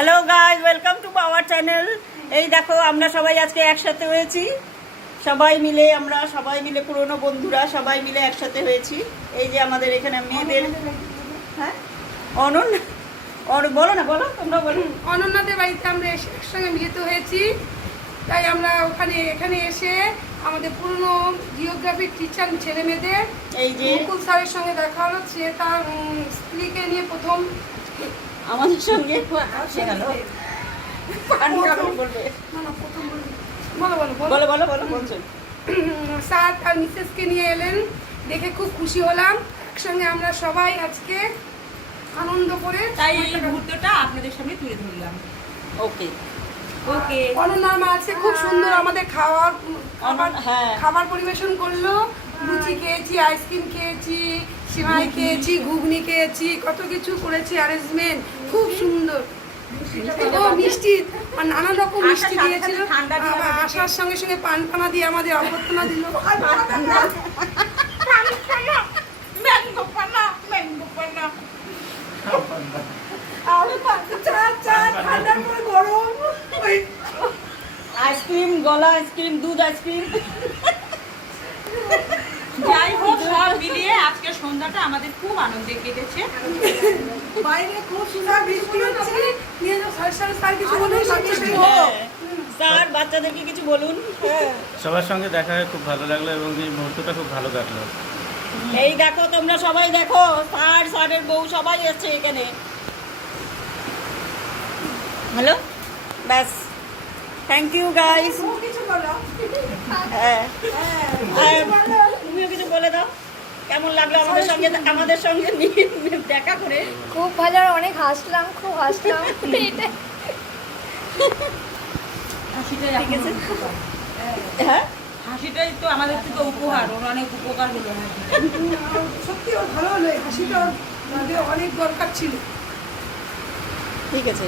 Hello guys, welcome to our channel. এই দেখো আমরা সবাই আজকে একসাথে হয়েছি, সবাই মিলে পুরনো বন্ধুরা সবাই মিলে একসাথে হয়েছি। এই যে আমাদের এখানে মেয়েদের, হ্যাঁ বলো না, বলো তোমরা বলো। অনন্যাদের বাড়িতে আমরা এসে একসঙ্গে মিলিত হয়েছি, তাই আমরা এখানে এসে আমাদের পুরনো জিওগ্রাফির টিচার ছেলে মেয়েদের এই যে মুকুল স্যারের সঙ্গে দেখা হলো। সে তার স্ত্রীকে নিয়ে প্রথম আমাদের সঙ্গে আসে গেল। বলবে বলো বলো বলো বলো বলো বলছো। স্যার তার মিসেসকে নিয়ে এলেন, দেখে খুব খুশি হলাম। একসঙ্গে আমরা সবাই আজকে আনন্দ করে তাই এই মুহূর্তটা আপনাদের সামনে তুলে ধরলাম। ওকে ওকে, অনন্যার মা আছে খুব সুন্দর আমাদের খাবার হ্যাঁ। খাবার পরিবেশন করলো। লুচি খেয়েছি, আইসক্রিম খেয়েছি, সিমাই খেয়েছি, ঘুগনি খেয়েছি, কত কিছু করেছি অ্যারেঞ্জমেন্ট, খুব সুন্দর। ও মিষ্টি নানান রকম মিষ্টি দিয়েছিল। আসার সঙ্গে সঙ্গে পান পানা দিয়ে আমাদের অভ্যর্থনা দিল। আইসক্রিম, গলা আইসক্রিম, দুধ আইসক্রিম। যাই হোক সব মিলিয়ে আজকের সন্ধ্যাটা আমাদের খুব আনন্দে কেটেছে। বাইরে খুব সুন্দর বৃষ্টি হচ্ছে। স্যার বাচ্চাদেরকে কিছু বলুন। সবার সঙ্গে দেখা হয়ে খুব ভালো লাগলো এবং এই মুহূর্তটা খুব ভালো কাটলো। এই দেখো তোমরা সবাই দেখো, স্যারের বউ সবাই এসছে এখানে। হ্যালো, ব্যাস, থ্যাংক ইউ গাইস। তুমিও কিছু বলে দাও, কেমন লাগলো আমাদের সঙ্গে দেখা করে? খুব ভালো, আর অনেক হাসলাম, খুব হাসলাম। এটাই। হাসিটাই ঠিক আছে। এখন হ্যাঁ, হাসিটাই তো আমাদের থেকে উপহার, ওর অনেক উপকার হলো। সত্যি ওর ভালো হলো, এই হাসিটা ওর অনেক দরকার ছিল। ঠিক আছে।